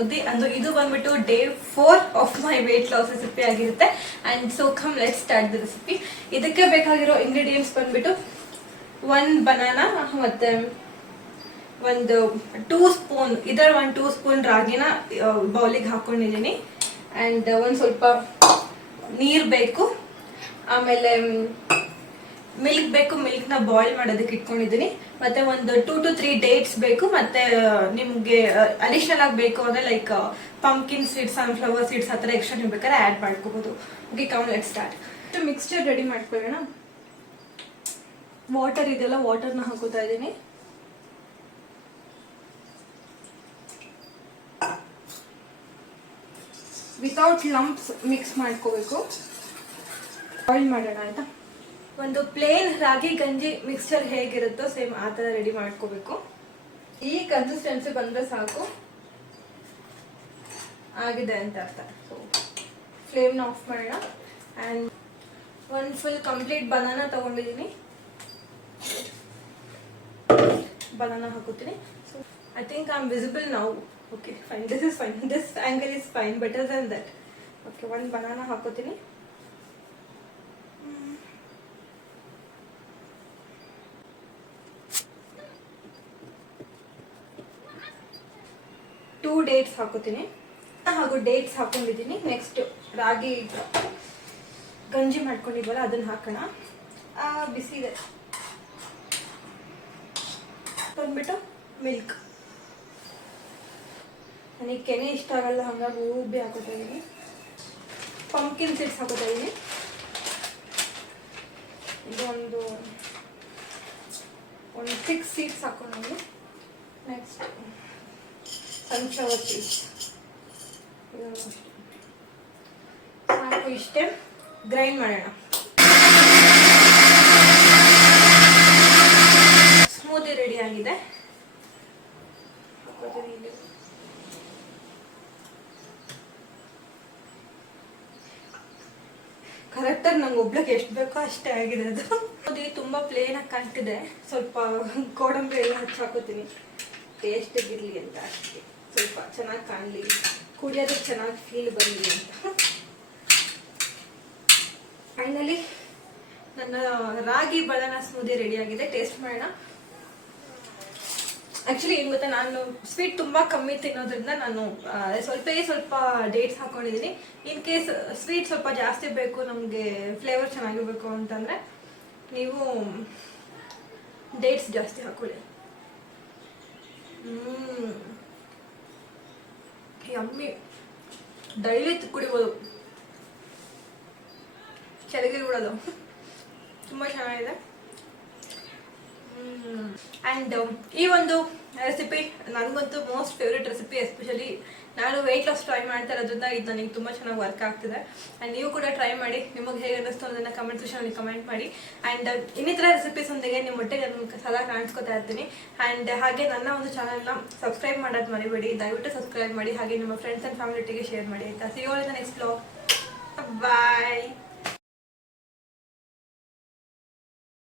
Smoothie. ಅಂದ್ರೆ ಇದು ಬಂದ್ಬಿಟ್ಟು day 4 of my weight loss recipe ಆಗಿರುತ್ತೆ. And so come let start the recipe. ಇದಕ್ಕೆ ಬೇಕಾಗಿರೋ ಇಂಗ್ರೀಡಿಯೆಂಟ್ಸ್ ಬಂದ್ಬಿಟ್ಟು 1 ಬನಾನಾ, ಮತ್ತೆ ಒಂದು 2 ಸ್ಪೂನ್ ಇದರ 2 ಸ್ಪೂನ್ ರಾಗಿನ ಬೌಲಿಗೆ ಹಾಕೊಂಡಿದ್ದೀನಿ. ಅಂಡ್ ಒಂದು ಸ್ವಲ್ಪ ನೀರು ಬೇಕು, ಆಮೇಲೆ ಮಿಲ್ಕ್ ಬೇಕು, ಮಿಲ್ಕ್ನ ಬಾಯ್ಲ್ ಮಾಡೋದಕ್ಕೆ ಇಟ್ಕೊಂಡಿದ್ದೀನಿ. ಮತ್ತೆ ಒಂದು 2 to 3 ಡೇಟ್ಸ್ ಬೇಕು. ಮತ್ತೆ ನಿಮಗೆ ಅಡಿಷನಲ್ ಆಗಿ ಬೇಕು ಅಂದರೆ like pumpkin seeds, sunflower seeds ಆ ಥರ ಎಕ್ಸ್ಟ್ರಾ ನೀವು ಬೇಕಾದ್ರೆ ಆ್ಯಡ್ ಮಾಡ್ಕೋಬೋದು. Okay, come let start. Mixture ready ಮಾಡ್ಕೊಳ್ಳೋಣ. ವಾಟರ್ ಇದೆಲ್ಲ, ವಾಟರ್ನ ಹಾಕೋತಾ ಇದ್ದೀನಿ. ವಿತೌಟ್ ಲಂಪ್ಸ್ ಮಿಕ್ಸ್ ಮಾಡ್ಕೋಬೇಕು. ಬಾಯ್ಲ್ ಮಾಡೋಣ ಆಯ್ತಾ. ಒಂದು ಪ್ಲೇನ್ ರಾಗಿ ಗಂಜಿ ಮಿಕ್ಸ್ಚರ್ ಹೇಗಿರುತ್ತೋ ಸೇಮ್ ಆ ಥರ ರೆಡಿ ಮಾಡ್ಕೋಬೇಕು. ಈ ಕನ್ಸಿಸ್ಟೆನ್ಸಿ ಬಂದರೆ ಸಾಕು, ಆಗಿದೆ ಅಂತ ಅರ್ಥ. ಸೊ ಫ್ಲೇಮ್ನ ಆಫ್ ಮಾಡೋಣ. ಆ್ಯಂಡ್ ಒಂದು ಫುಲ್ ಕಂಪ್ಲೀಟ್ ಬನಾನಾ ತೊಗೊಂಡಿದ್ದೀನಿ. ಬನಾನಾ ಹಾಕೋತೀನಿ. So I think I am visible ನಾವು. Okay fine, this is fine, this angle is fine, better then that. Okay, ಒಂದು ಬನಾನಾ ಹಾಕೋತೀನಿ. ಟೂ ಡೇಟ್ಸ್ ಹಾಕೋತೀನಿ ಹಾಗೂ ಡೇಟ್ಸ್ ಹಾಕೊಂಡಿದ್ದೀನಿ. ನೆಕ್ಸ್ಟ್ ರಾಗಿ ಗಂಜಿ ಮಾಡ್ಕೊಂಡಿದ್ವಲ್ಲ ಅದನ್ನು ಹಾಕೋಣ. ಬಿಸಿ ಇದೆ. ಬಂದ್ಬಿಟ್ಟು ಮಿಲ್ಕ್. ನನಗೆ ಕೆನೆ ಇಷ್ಟ ಆಗಲ್ಲ, ಹಾಗಾಗಿ ಉಬ್ಬಿ ಹಾಕೋತಾ ಇದ್ದೀನಿ. ಪಂಪ್ಕಿನ್ ಸೀಡ್ಸ್ ಹಾಕೋತಾ ಇದ್ದೀನಿ. ಇದು ಒಂದು 6 ಸೀಡ್ಸ್ ಹಾಕೊಂಡು. ನೆಕ್ಸ್ಟ್ ಸನ್ಫ್ಲವರ್ ಸೀಡ್ಸ್ ಸಾಕು, ಇಷ್ಟೇ. ಗ್ರೈಂಡ್ ಮಾಡೋಣ. ಸ್ಮೂದಿ ರೆಡಿ ಆಗಿದೆ. ಕರೆಕ್ಟಾಗಿ ನಂಗೆ ಒಬ್ಳಕ್ಕೆ ಎಷ್ಟು ಬೇಕೋ ಅಷ್ಟೇ ಆಗಿದೆ ಅದು. ಅದು ತುಂಬ ಪ್ಲೇನಾಗಿ ಕಾಣ್ತಿದೆ. ಸ್ವಲ್ಪ ಗೋಡಂಬಿ ಎಲ್ಲ ಹಚ್ಚಿ ಹಾಕೋತೀನಿ ಟೇಸ್ಟಿಗಿರಲಿ ಅಂತ ಅಷ್ಟೇ. ಸ್ವಲ್ಪ ಚೆನ್ನಾಗಿ ಕಾಣಲಿ, ಕುಡಿಯೋದಕ್ಕೆ ಚೆನ್ನಾಗಿ ಫೀಲ್ ಬರಲಿ ಅಂತ. ಫೈನಲಿ ನನ್ನ ರಾಗಿ ಬನಾನಾ ಸ್ಮೂದಿ ರೆಡಿ ಆಗಿದೆ. ಟೇಸ್ಟ್ ಮಾಡೋಣ. ಆ್ಯಕ್ಚುಲಿ ಏನು ಗೊತ್ತಾ, ನಾನು ಸ್ವೀಟ್ ತುಂಬ ಕಮ್ಮಿ ತಿನ್ನೋದ್ರಿಂದ ನಾನು ಸ್ವಲ್ಪ ಡೇಟ್ಸ್ ಹಾಕೊಂಡಿದ್ದೀನಿ. ಇನ್ ಕೇಸ್ ಸ್ವೀಟ್ ಸ್ವಲ್ಪ ಜಾಸ್ತಿ ಬೇಕು, ನಮಗೆ ಫ್ಲೇವರ್ ಚೆನ್ನಾಗಿರ್ಬೇಕು ಅಂತಂದರೆ ನೀವು ಡೇಟ್ಸ್ ಜಾಸ್ತಿ ಹಾಕೊಳ್ಳಿ. ಯಮ್ಮಿ, ಡೈಲಿ ಕುಡಿಬೋದು, ಚಳಿಗೆ ಬಿಡೋದು. ತುಂಬ ಚೆನ್ನಾಗಿದೆ. ಆ್ಯಂಡ್ ಈ ಒಂದು ರೆಸಿಪಿ ನನಗಂತೂ ಮೋಸ್ಟ್ ಫೇವ್ರೆಟ್ ರೆಸಿಪಿ. ಎಸ್ಪೆಷಲಿ ನಾನು ವೆಯ್ಟ್ ಲಾಸ್ ಟ್ರೈ ಮಾಡ್ತಾ ಇರೋದ್ರಿಂದ ಇದು ನನಗೆ ತುಂಬ ಚೆನ್ನಾಗಿ ವರ್ಕ್ ಆಗ್ತಿದೆ. ಆ್ಯಂಡ್ ನೀವು ಕೂಡ ಟ್ರೈ ಮಾಡಿ, ನಿಮಗೆ ಹೇಗೆ ಅನ್ನಿಸ್ತು ಅದನ್ನು ಕಮೆಂಟ್ ಸೆಕ್ಷನಲ್ಲಿ ಕಮೆಂಟ್ ಮಾಡಿ. ಆ್ಯಂಡ್ ಇನ್ನಿತರ ರೆಸಿಪೀಸೊಂದಿಗೆ ನಿಮ್ಮ ಒಟ್ಟಿಗೆ ನಾನು ಸದಾ ಕಾಣಿಸ್ಕೊತಾ ಇರ್ತೀನಿ. ಆ್ಯಂಡ್ ಹಾಗೆ ನನ್ನ ಒಂದು ಚಾನಲ್ನ ಸಬ್ಸ್ಕ್ರೈಬ್ ಮಾಡೋದು ಮರಿಬೇಡಿ, ದಯವಿಟ್ಟು ಸಬ್ಸ್ಕ್ರೈಬ್ ಮಾಡಿ. ಹಾಗೆ ನಿಮ್ಮ ಫ್ರೆಂಡ್ಸ್ ಆ್ಯಂಡ್ ಫ್ಯಾಮಿಲಿ ಒಟ್ಟಿಗೆ ಶೇರ್ ಮಾಡಿ ಆಯಿತಾ. See you all in the next vlog. Bye.